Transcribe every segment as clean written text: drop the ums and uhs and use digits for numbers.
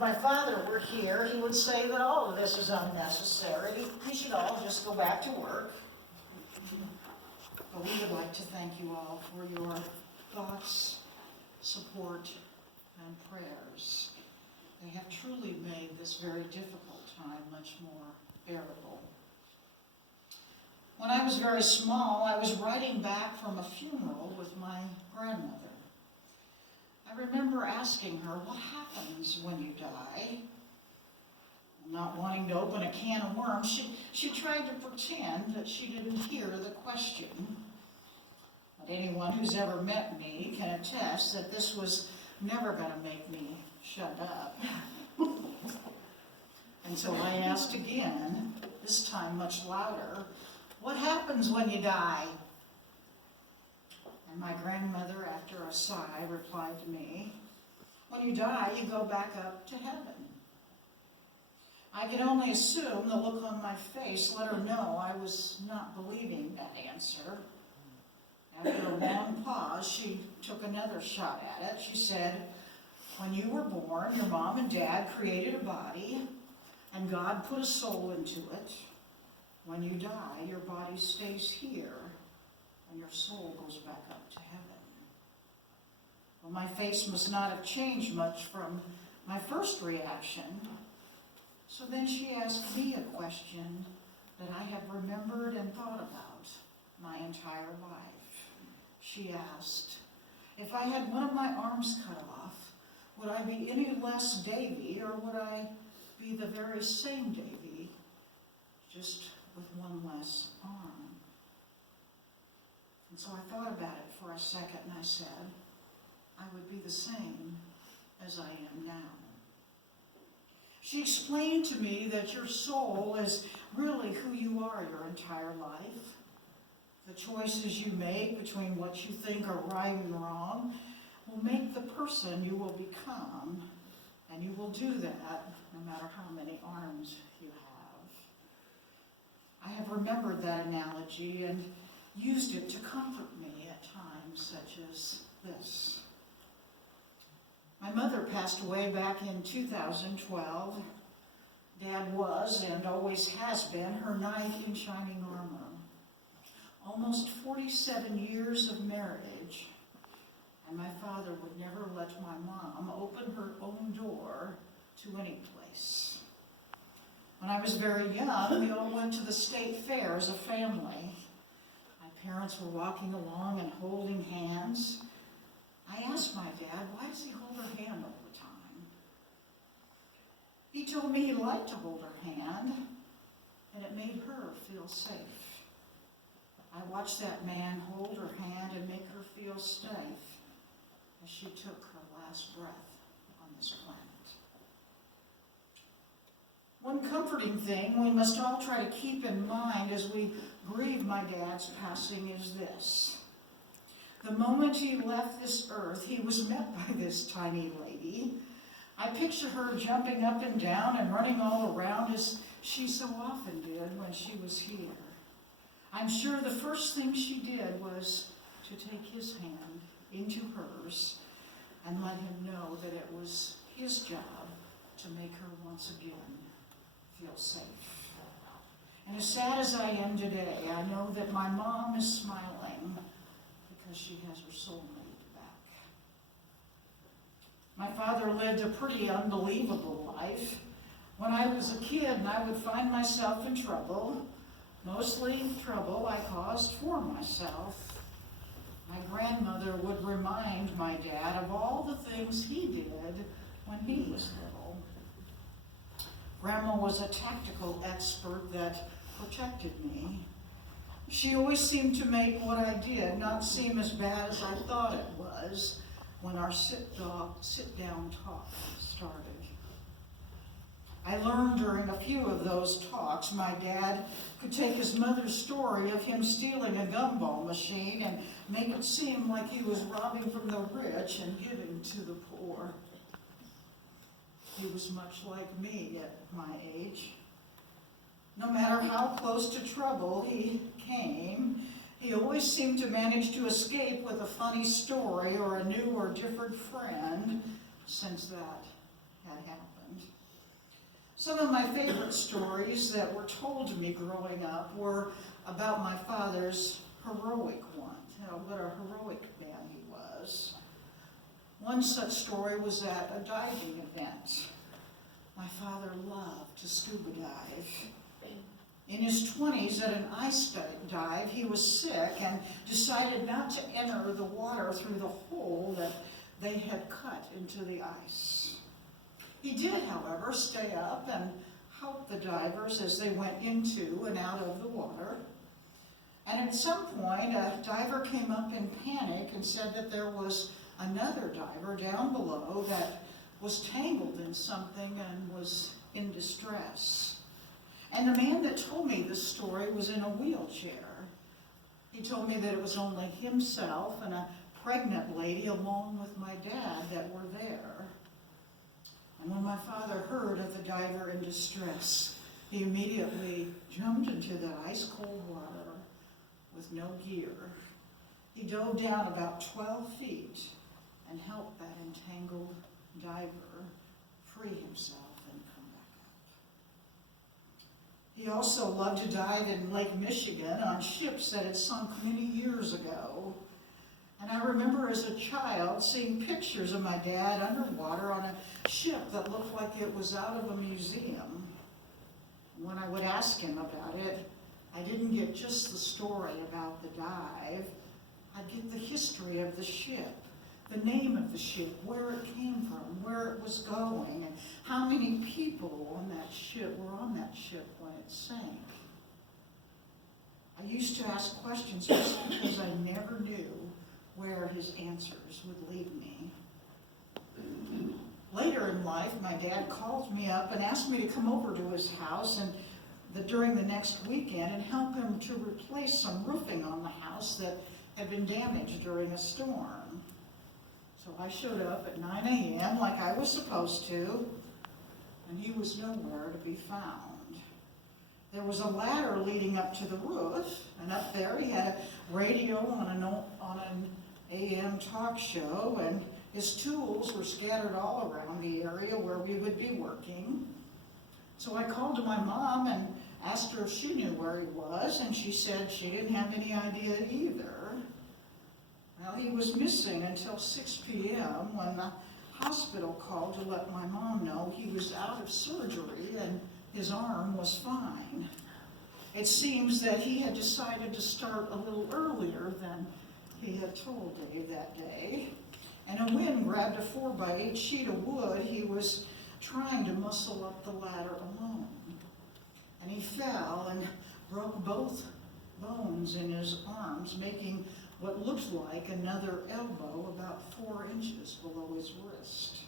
my father were here, he would say that all of this is unnecessary. We should all just go back to work. But we would like to thank you all for your thoughts, support, and prayers. They have truly made this very difficult time much more bearable. When I was very small, I was riding back from a funeral with my grandmother. I remember asking her, what happens when you die? Not wanting to open a can of worms, she tried to pretend that she didn't hear the question. But anyone who's ever met me can attest that this was never going to make me shut up. And so I asked again, this time much louder, what happens when you die? And my grandmother, after a sigh, replied to me, when you die, you go back up to heaven. I could only assume the look on my face let her know I was not believing that answer. After a long pause, she took another shot at it. She said, when you were born, your mom and dad created a body, and God put a soul into it. When you die, your body stays here, and your soul goes back up to heaven. Well, my face must not have changed much from my first reaction. So then she asked me a question that I have remembered and thought about my entire life. She asked, if I had one of my arms cut off, would I be any less Davy, or would I be the very same Davy, just with one less arm? And so I thought about it for a second, and I said, I would be the same as I am now. She explained to me that your soul is really who you are your entire life. The choices you make between what you think are right and wrong will make the person you will become, and you will do that no matter how many arms you have. I have remembered that analogy and used it to comfort me at times such as this. My mother passed away back in 2012. Dad was, and always has been, her knight in shining armor. Almost 47 years of marriage, and my father would never let my mom open her own door to any place. When I was very young, we all went to the state fair as a family. My parents were walking along and holding hands. I asked my dad, why does he hold her hand all the time? He told me he liked to hold her hand, and it made her feel safe. I watched that man hold her hand and make her feel safe as she took her last breath on this planet. One comforting thing we must all try to keep in mind as we grieve my dad's passing is this. The moment he left this earth, he was met by this tiny lady. I picture her jumping up and down and running all around as she so often did when she was here. I'm sure the first thing she did was to take his hand into hers and let him know that it was his job to make her once again feel safe. And as sad as I am today, I know that my mom is smiling because she has her soulmate back. My father lived a pretty unbelievable life. When I was a kid and I would find myself in trouble, mostly trouble I caused for myself, my grandmother would remind my dad of all the things he did when he was little. Grandma was a tactical expert that protected me. She always seemed to make what I did not seem as bad as I thought it was when our sit-down talk started. I learned during a few of those talks my dad could take his mother's story of him stealing a gumball machine and make it seem like he was robbing from the rich and giving to the poor. He was much like me at my age. No matter how close to trouble he came, he always seemed to manage to escape with a funny story or a new or different friend, since that had happened. Some of my favorite stories that were told to me growing up were about my father's heroic one, what a heroic man he was. One such story was at a diving event. My father loved to scuba dive. In his 20s, at an ice dive, he was sick and decided not to enter the water through the hole that they had cut into the ice. He did, however, stay up and help the divers as they went into and out of the water. And at some point, a diver came up in panic and said that there was another diver down below that was tangled in something and was in distress. And the man that told me this story was in a wheelchair. He told me that it was only himself and a pregnant lady along with my dad that were there. And when my father heard of the diver in distress, he immediately jumped into the ice-cold water with no gear. He dove down about 12 feet and helped that entangled diver free himself and come back up. He also loved to dive in Lake Michigan on ships that had sunk many years ago. And I remember as a child seeing pictures of my dad underwater on a ship that looked like it was out of a museum. And when I would ask him about it, I didn't get just the story about the dive. I'd get the history of the ship, the name of the ship, where it came from, where it was going, and how many people on that ship were on that ship when it sank. I used to ask questions just because I never knew where his answers would lead me. Later in life, my dad called me up and asked me to come over to his house during the next weekend and help him to replace some roofing on the house that had been damaged during a storm. So I showed up at 9 a.m. like I was supposed to, and he was nowhere to be found. There was a ladder leading up to the roof, and up there he had a radio on an AM talk show, and his tools were scattered all around the area where we would be working. So I called to my mom and asked her if she knew where he was, and she said she didn't have any idea either. Well, he was missing until 6 p.m. when the hospital called to let my mom know he was out of surgery and his arm was fine. It seems that he had decided to start a little earlier than he had told Dave that day. And a wind grabbed a 4x8 sheet of wood. He was trying to muscle up the ladder alone. And he fell and broke both bones in his arms, making what looked like another elbow about 4 inches below his wrist.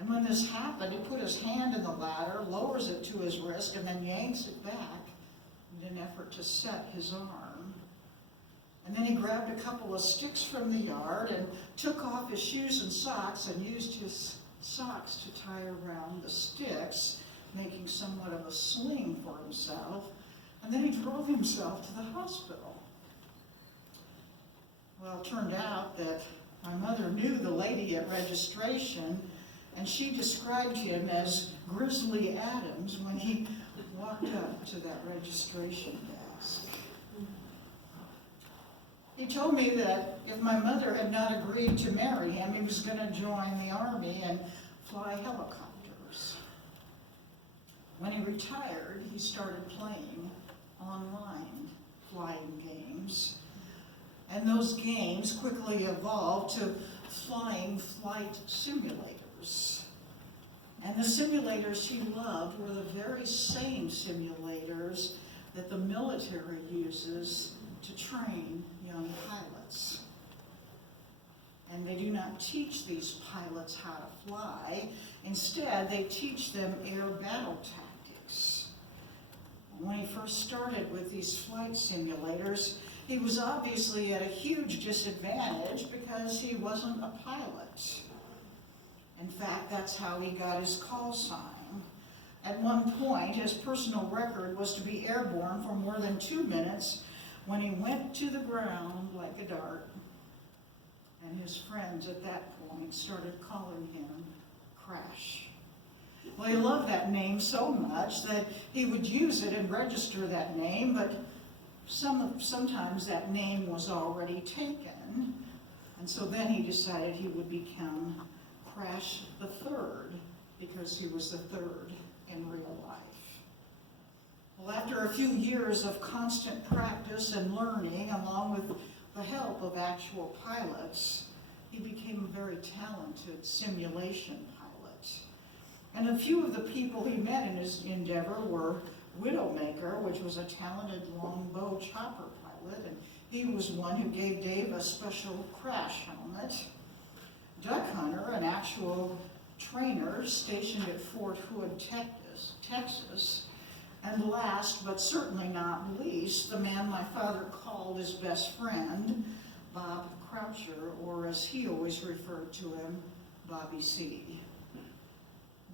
And when this happened, he put his hand in the ladder, lowers it to his wrist, and then yanks it back in an effort to set his arm. And then he grabbed a couple of sticks from the yard and took off his shoes and socks and used his socks to tie around the sticks, making somewhat of a sling for himself. And then he drove himself to the hospital. Well, it turned out that my mother knew the lady at registration, and she described him as Grizzly Adams when he walked up to that registration desk. He told me that if my mother had not agreed to marry him, he was going to join the Army and fly helicopters. When he retired, he started playing online flying games. And those games quickly evolved to flying flight simulators. And the simulators he loved were the very same simulators that the military uses to train young pilots. And they do not teach these pilots how to fly. Instead, they teach them air battle tactics. And when he first started with these flight simulators, he was obviously at a huge disadvantage because he wasn't a pilot. In fact, that's how he got his call sign. At one point, his personal record was to be airborne for more than 2 minutes when he went to the ground like a dart. And his friends at that point started calling him Crash. Well, he loved that name so much that he would use it and register that name, but sometimes that name was already taken. And so then he decided he would become Crash the Third, because he was the third in real life. Well, after a few years of constant practice and learning, along with the help of actual pilots, he became a very talented simulation pilot. And a few of the people he met in his endeavor were Widowmaker, which was a talented longbow chopper pilot, and he was one who gave Dave a special crash helmet. Duck Hunter, an actual trainer stationed at Fort Hood, Texas. And last, but certainly not least, the man my father called his best friend, Bob Croucher, or as he always referred to him, Bobby C.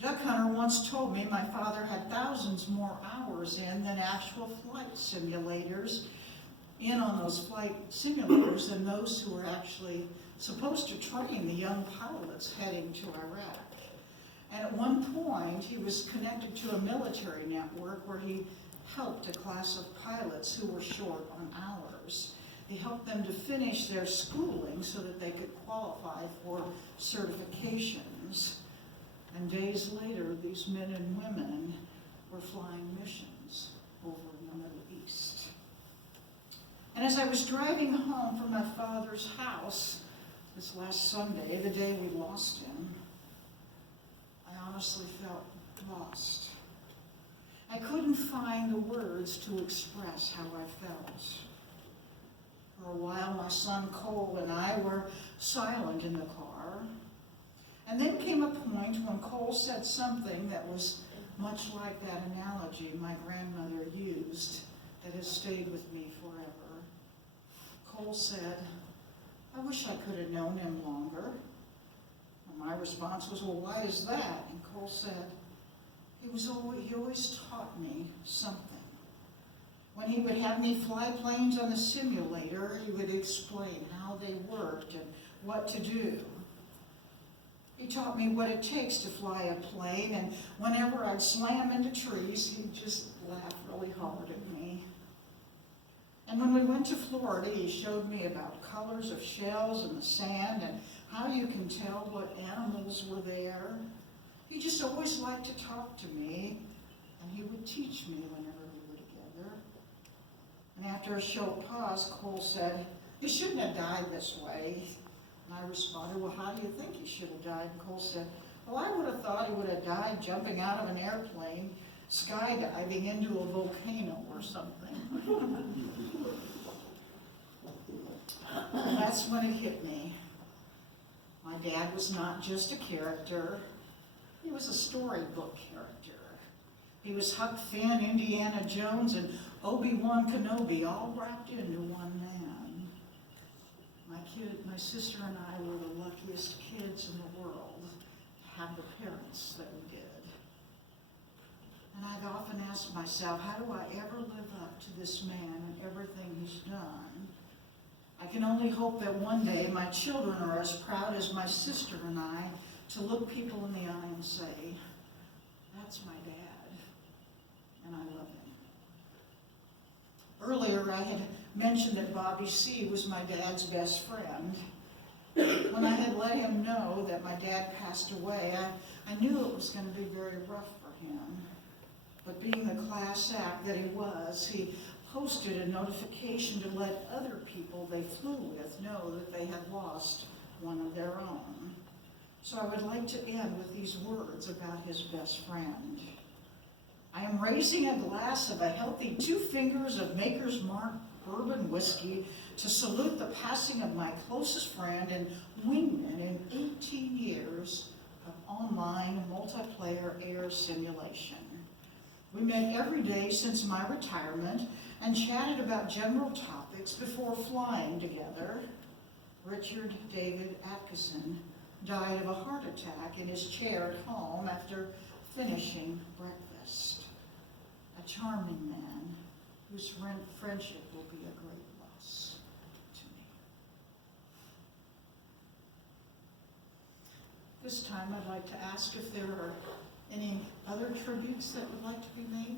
Duck Hunter once told me my father had thousands more hours in than actual flight simulators, in on those flight simulators than those who were actually supposed to train the young pilots heading to Iraq. And at one point, he was connected to a military network where he helped a class of pilots who were short on hours. He helped them to finish their schooling so that they could qualify for certifications. And days later, these men and women were flying missions over in the Middle East. And as I was driving home from my father's house this last Sunday, the day we lost him, I honestly felt lost. I couldn't find the words to express how I felt. For a while, my son Cole and I were silent in the car. And then came a point when Cole said something that was much like that analogy my grandmother used that has stayed with me forever. Cole said, "I wish I could have known him longer." And my response was, "Well, why is that?" And Cole said, he always taught me something. When he would have me fly planes on the simulator, he would explain how they worked and what to do. He taught me what it takes to fly a plane, and whenever I'd slam into trees, he'd just laugh really hard at me. And when we went to Florida, he showed me about colors of shells in the sand and how you can tell what animals were there. He just always liked to talk to me, and he would teach me whenever we were together. And after a short pause, Cole said, "You shouldn't have died this way." And I responded, "Well, how do you think he should have died?" And Cole said, "Well, I would have thought he would have died jumping out of an airplane, skydiving into a volcano or something." That's when it hit me. My dad was not just a character. He was a storybook character. He was Huck Finn, Indiana Jones, and Obi-Wan Kenobi, all wrapped into one man. My sister and I were the luckiest kids in the world to have the parents that we did. And I've often asked myself, how do I ever live up to this man and everything he's done? I can only hope that one day my children are as proud as my sister and I to look people in the eye and say, "That's my dad, and I love him." Earlier, I had mentioned that Bobby C. was my dad's best friend. When I had let him know that my dad passed away, I knew it was going to be very rough for him. But being the class act that he was, he posted a notification to let other people they flew with know that they had lost one of their own. So I would like to end with these words about his best friend. "I am raising a glass of a healthy 2 fingers of Maker's Mark bourbon whiskey to salute the passing of my closest friend and wingman in 18 years of online multiplayer air simulation. We met every day since my retirement and chatted about general topics before flying together. Richard David Atkinson died of a heart attack in his chair at home after finishing breakfast. A charming man whose friendship will be a great loss to me." This time I'd like to ask if there are any tributes that would like to be made?